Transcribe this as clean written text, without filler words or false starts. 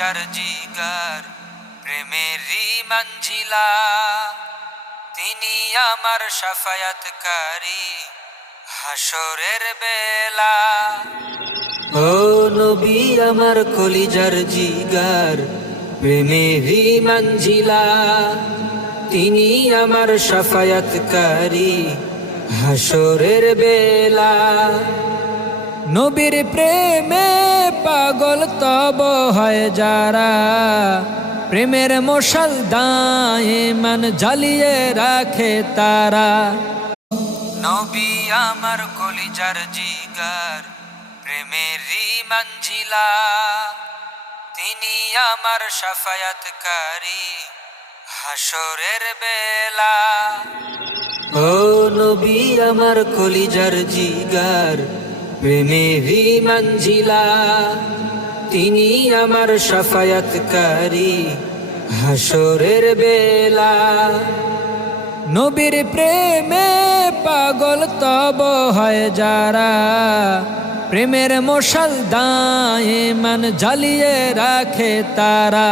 কলিজার জিগার প্রেমেরই মঞ্জিলা, তিনি আমার শাফায়াতকারী হাসরের বেলা। ও নবী আমার কলিজার জিগার প্রেমেরই মঞ্জিলা, তিনি আমার শাফায়াতকারী হাসরের বেলা। নবীর প্রেমে পাগল তব হয় যারা, প্রেমের মশাল দাইমান জ্বালিয়ে রাখে তারা। নবী আমার কলিজার জিগার প্রেমেরই মঞ্জিলা, তিনি আমার শাফায়াতকারী হাসরের বেলা। ও নবী আমার কলিজার জিগার প্রেমেরই মঞ্জিলা, তিনি আমার শাফায়াতকারী হাসরের বেলা। নবীর প্রেমে পাগল তব হয় যারা, প্রেমের মশাল দাইমান জ্বালিয়ে রাখে তারা।